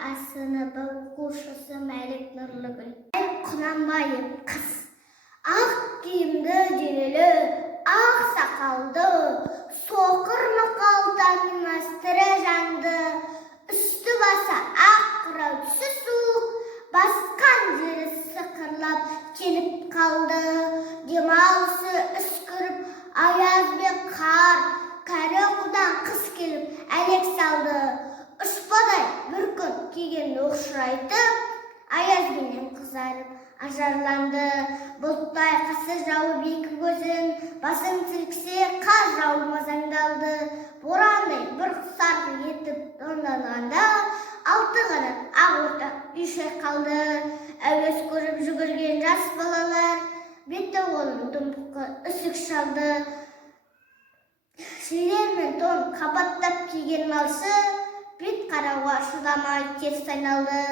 сыныбы оқушысы Мәлік Нұрлыгүл. Құнанбаев қыз. Ақ киімді денелі, ақ сақалды, соқыр мақалдан мастыры жанды, үсті басы ақ қырау түсі суық, басқан жері сықырлап келіп қалды. Демалысы үскіріп, аяз бен қар, кәрі құдан қыс келіп, әлек салды. Ұшпадай бір күн киген оқшырайтып, аязбенен қызарып, ажарланды. Бұлттай қысы жауып екі көзін, басын сілксе қар жауып мазаңдалды. Борандай бір құсарды етіп дондалғанда, алты қанат ақ ортақ үй шайқалды. Әуес көріп жүгірген жас балалар, беті қолын дүмпұқы үсік шалды. Жилет мен тон қабаттап киген малшы, бет қарауға шыдамай теріс айналды.